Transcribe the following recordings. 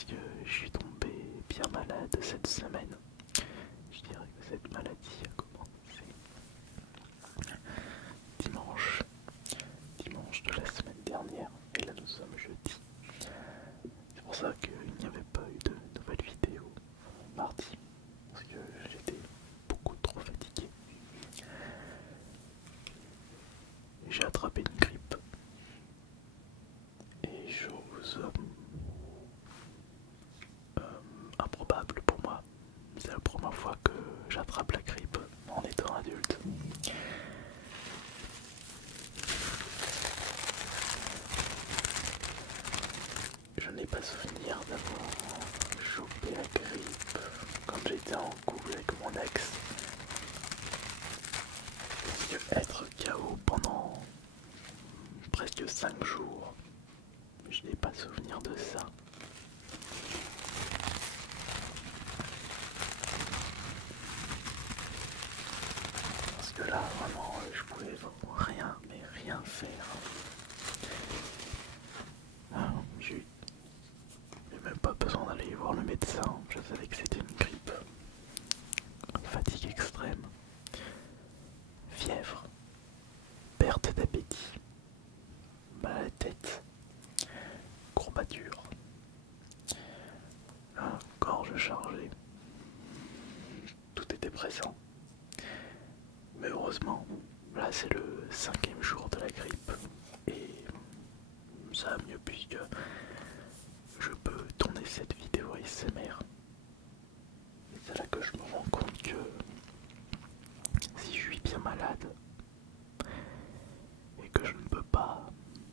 parce que je suis tombé bien malade cette semaine. Je dirais que cette maladie a commencé dimanche, dimanche de la semaine dernière, et là nous sommes jeudi. C'est pour ça qu'il n'y avait pas eu de nouvelle vidéo mardi, parce que j'étais beaucoup trop fatigué. J'ai attrapé une grippe, et chose improbable pour moi, c'est la première fois que j'attrape la grippe en étant adulte. Je n'ai pas souvenir d'avoir chopé la grippe quand j'étais en couple avec mon ex. Parce que être KO pendant presque 5 jours, je n'ai pas souvenir de ça. Parce que là, vraiment, je pouvais rien, mais rien faire. J'ai même pas besoin d'aller voir le médecin, je savais que c'était une grippe. Fatigue extrême, fièvre, perte d'appétit, mal à la tête, courbature, gorge chargée. Tout était présent. Mais heureusement, là c'est le 5e jour de la grippe et ça va mieux puisque je peux tourner cette vidéo ASMR. C'est là que je me rends compte que si je suis bien malade et que je ne peux pas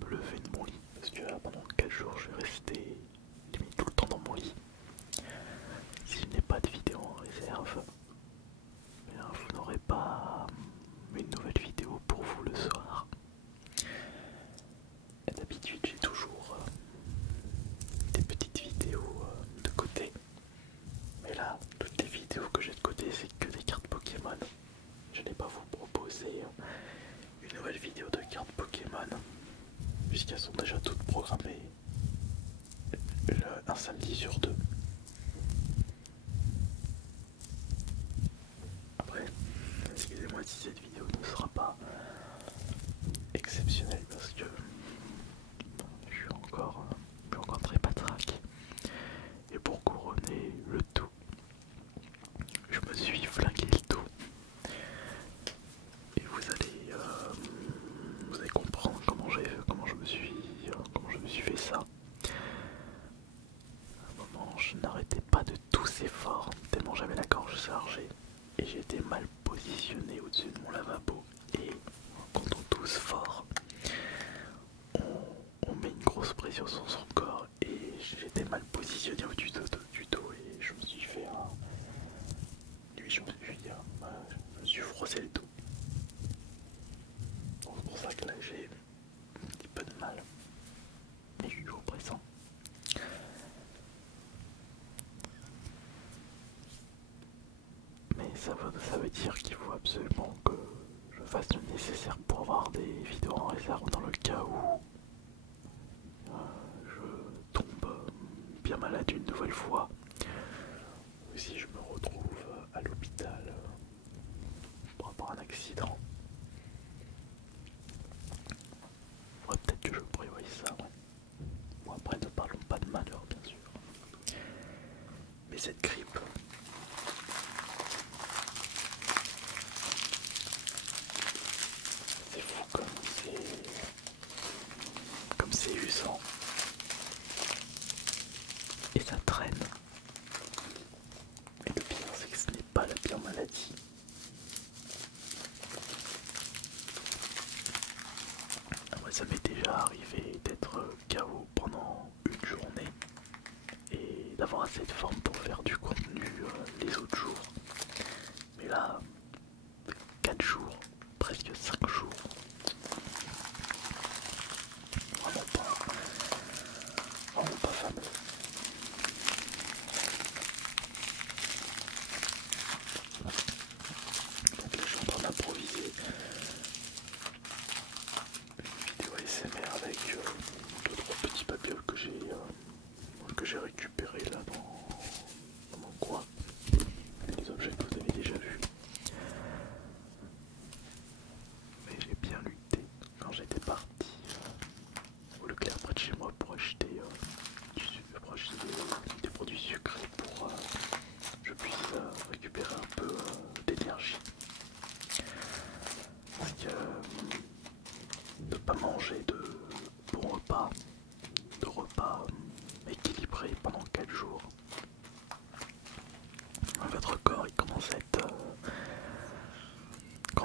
me lever de mon lit, parce que pendant 4 jours je vais rester limite tout le temps dans mon lit, si je n'ai pas de vidéo en réserve, vous n'aurez pas une nouvelle vidéo pour vous le soir. Et d'habitude j'ai toujours des petites vidéos de côté. Mais là, toutes les vidéos que j'ai de côté, c'est que des cartes Pokémon. Je n'ai pas vous proposer une nouvelle vidéo de cartes Pokémon, puisqu'elles sont déjà toutes programmées un samedi sur 2. Après, excusez-moi si cette vidéo ne sera pas exceptionnelle, parce que je suis encore très patraque. Et pour couronner le tout, je me suis flingué le tout. Et vous allez comprendre comment je me suis fait ça. À un moment, je n'arrêtais pas de tousser fort, tellement j'avais la gorge chargée. Et j'étais mal positionné au-dessus de mon lavabo. Et quand on tousse fort, on met une grosse pression sur son corps. Et j'étais mal positionné au-dessus du dos. Et je me suis fait je me suis froissé le dos. C'est pour ça que là j'ai un petit peu de mal. Mais je suis toujours présent. Mais ça veut dire qu'il faut absolument que je fasse le nécessaire pour avoir des vidéos en réserve dans le cas où je tombe bien malade une nouvelle fois. Ou si je me retrouve à l'hôpital par rapport à un accident. Ouais, peut-être que je prévois ça, ouais. Bon, après, ne parlons pas de malheur, bien sûr. Mais cette grippe, c'est fou comme c'est usant. Et ça traîne. Et le pire, c'est que ce n'est pas la pire maladie. Moi, ça m'est déjà arrivé d'être KO pendant une journée et d'avoir assez de forme pour faire du contenu les autres jours. Mais là, 4 jours, presque 5 jours. Vraiment pas fameux. Donc là, je suis en train d'improviser une vidéo ASMR avec 2-3 petits papillons que j'ai récupérés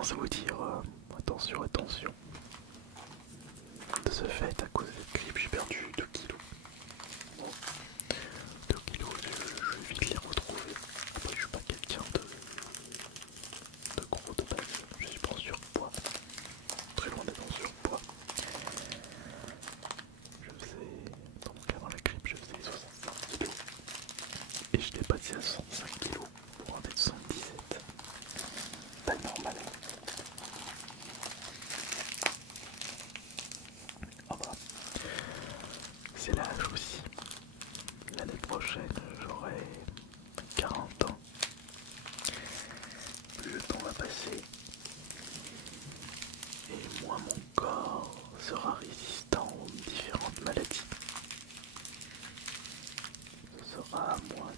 commence à vous dire attention, attention. De ce fait, à cause de cette grippe, j'ai perdu 2 kilos. Bon, 2 kilos, je vais vite les retrouver. Après, je suis pas quelqu'un de gros de base. Je suis pas en surpoids. Très loin d'être en surpoids. Je faisais, donc avant la grippe, je faisais 65 kilos. Et je dépassais à 65 kilos pour un mètre 77. Pas normal. Ah bah, c'est l'âge aussi. L'année prochaine, j'aurai 40 ans. Plus le temps va passer, et moins mon corps sera résistant aux différentes maladies. Ce sera à moi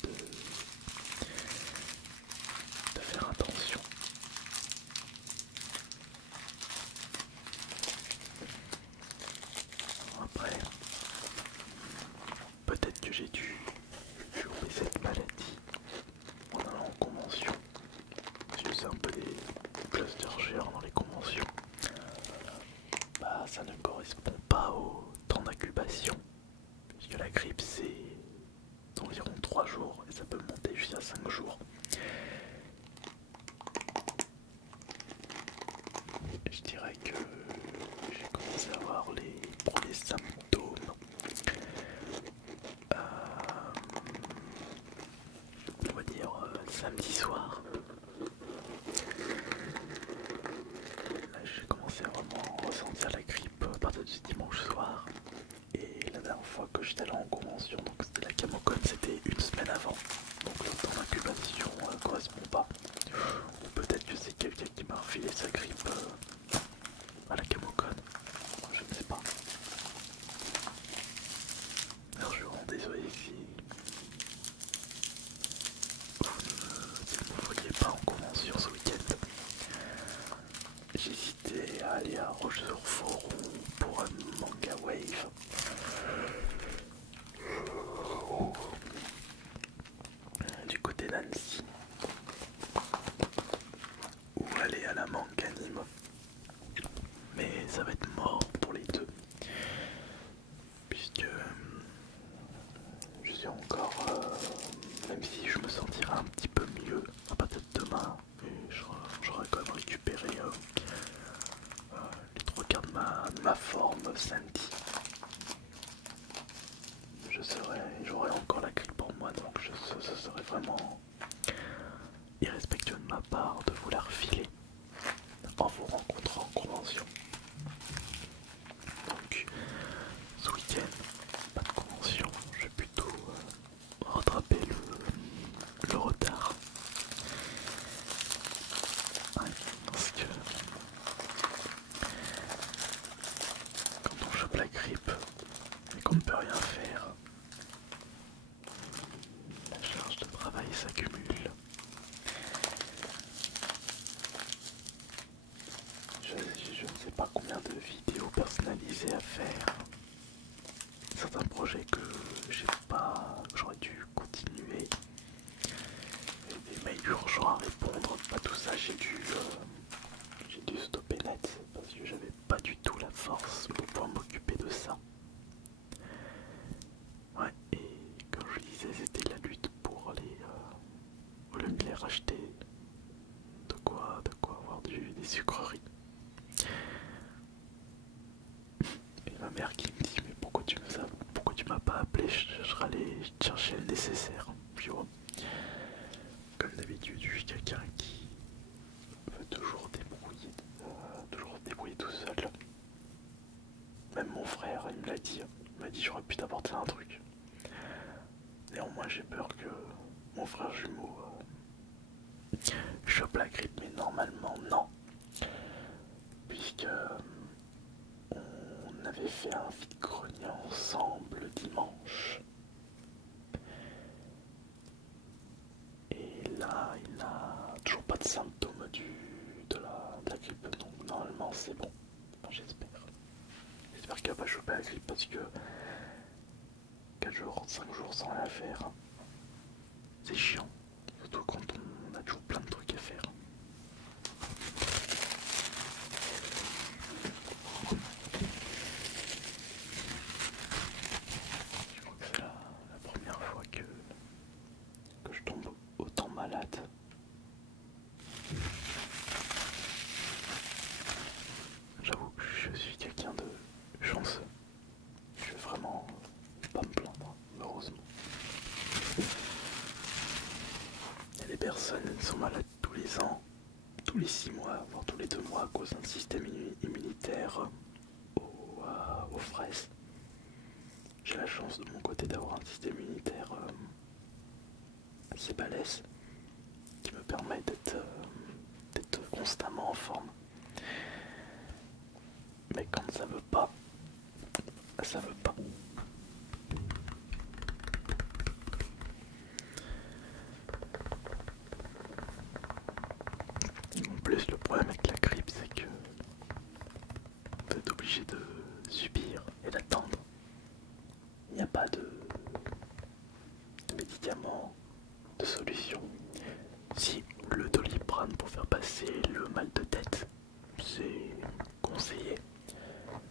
de faire attention. Après, peut-être que j'ai dû choper cette maladie en allant en convention. Parce que c'est un peu des clusters géants dans les conventions. Bah, ça ne correspond pas au temps d'incubation. Puisque la grippe c'est d'environ 3 jours et ça peut monter jusqu'à 5 jours. Je dirais que j'ai commencé à avoir les premiers symptômes. On va dire samedi soir. Là j'ai commencé à vraiment ressentir la grippe à partir du dimanche soir. Et la dernière fois que j'étais allé en convention, donc c'était la Camocon, c'était une semaine avant. Donc le temps d'incubation correspond pas. Ou peut-être que c'est quelqu'un qui m'a refilé sa grippe à la Camocon. Je ne sais pas. Alors je suis vraiment désolé si vous ne me voyez pas en convention ce week-end. J'hésitais à aller à Roche-sur-Foron pour un manga wave. Du côté d'Annecy. Ou aller à la Manganime. Mais ça va être mort pour les deux. Puisque je suis encore, même si je me sentirai un petit peu mieux à partir de demain, j'aurai quand même récupéré les 3 quarts de ma forme samedi. J'aurai encore la grippe en moi, donc ce serait vraiment irrespectueux de ma part de vous la refiler en vous rencontrant en convention. Donc ce week-end, pas de convention, je vais plutôt rattraper le retard. Ouais, parce que quand on chope la grippe et qu'on ne peut rien faire, la charge de travail s'accumule. Je ne sais pas combien de vidéos personnalisées à faire. Certains projets que j'aurais dû continuer. Et des mails urgents à répondre. Pas tout ça, j'ai dû stopper net parce que j'avais pas du tout la force pour pouvoir m'occuper de ça. Ouais, et comme je disais, c'était la lutte pour les racheter. De quoi avoir des sucreries. Et ma mère qui me dit mais pourquoi tu m'as pas appelé, je serais allé chercher le nécessaire. Puis ouais. Comme d'habitude, je suis quelqu'un qui veut toujours se débrouiller tout seul. Même mon frère, il me l'a dit. Il m'a dit j'aurais pu t'apporter un truc. Néanmoins, j'ai peur que mon frère jumeau chope la grippe, mais normalement non. Puisque on avait fait un vide-grenier ensemble le dimanche. Et là, il n'a toujours pas de symptômes de la grippe, donc normalement c'est bon. Enfin, j'espère. J'espère qu'il va pas choper la grippe parce que 4 jours, 5 jours sans rien faire, c'est chiant. Surtout quand on a toujours plein de trucs à faire. malade. J'avoue que je suis quelqu'un de chanceux. Je vais vraiment pas me plaindre, heureusement. Il y a des personnes qui sont malades tous les ans, tous les 6 mois, voire tous les 2 mois à cause d'un système immunitaire aux fraises. J'ai la chance de mon côté d'avoir un système immunitaire assez balèze qui me permet d'être constamment en forme. Mais quand ça veut pas, ça veut pas. En plus, le problème avec la grippe, c'est que vous êtes obligé de subir et d'attendre. Il n'y a pas de médicaments, de solution. Si le Doliprane pour faire passer le mal de tête, c'est conseillé.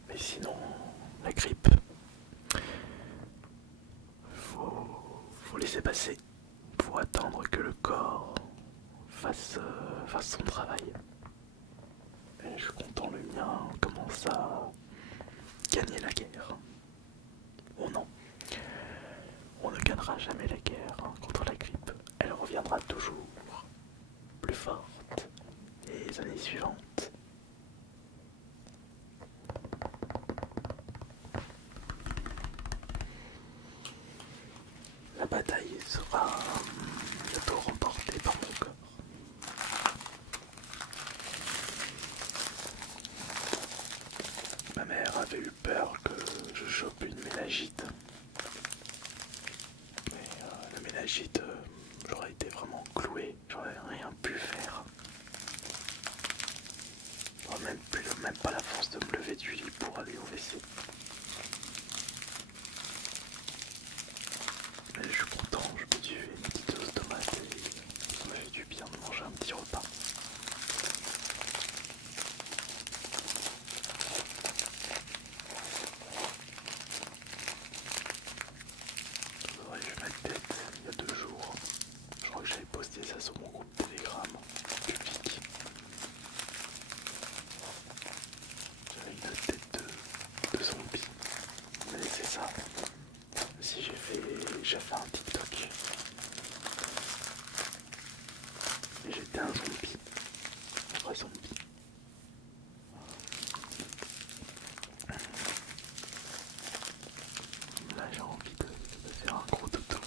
Mais sinon, la grippe, faut laisser passer. Faut attendre que le corps fasse son travail. Et je suis content, le mien commence à gagner la guerre. Oh non, on ne gagnera jamais la guerre contre la grippe. Elle reviendra toujours plus forte les années suivantes. La bataille sera bientôt remportée par mon corps. Ma mère avait eu peur que je chope une méningite. Mais la méningite, j'aurais été vraiment cloué, j'aurais rien pu faire. J'aurais même pas la force de me lever du lit pour aller au WC. Mais je suis content, je me suis fait une petite sauce tomate et ça m'a fait du bien de manger un petit repas. J'aurais vu ma tête il y a 2 jours. Je crois que j'avais posté ça sur mon groupe Telegram public. J'avais une tête de zombie. Mais c'est ça. Si j'ai fait un TikTok. Et j'étais un zombie. Un vrai zombie. Là j'ai envie de faire un gros dodo.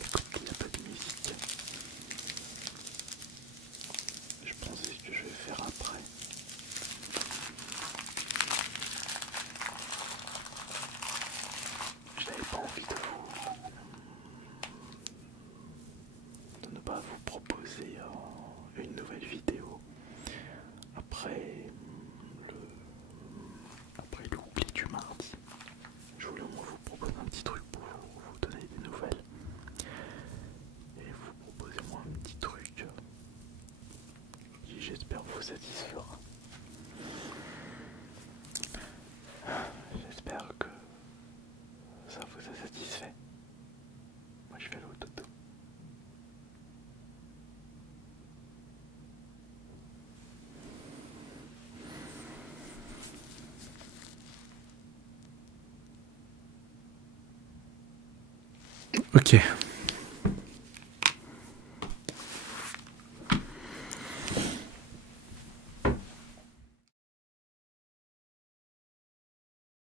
Écoute, il n'y a pas de musique. Je pense que je vais faire après. Je n'avais pas envie de ne pas vous proposer une nouvelle vidéo après l'oubli du mardi. Je voulais au moins vous proposer un petit truc pour vous donner des nouvelles et vous proposer moi un petit truc qui j'espère vous satisfera. J'espère que ça vous a satisfait. Moi je vais aller au dodo. Ok.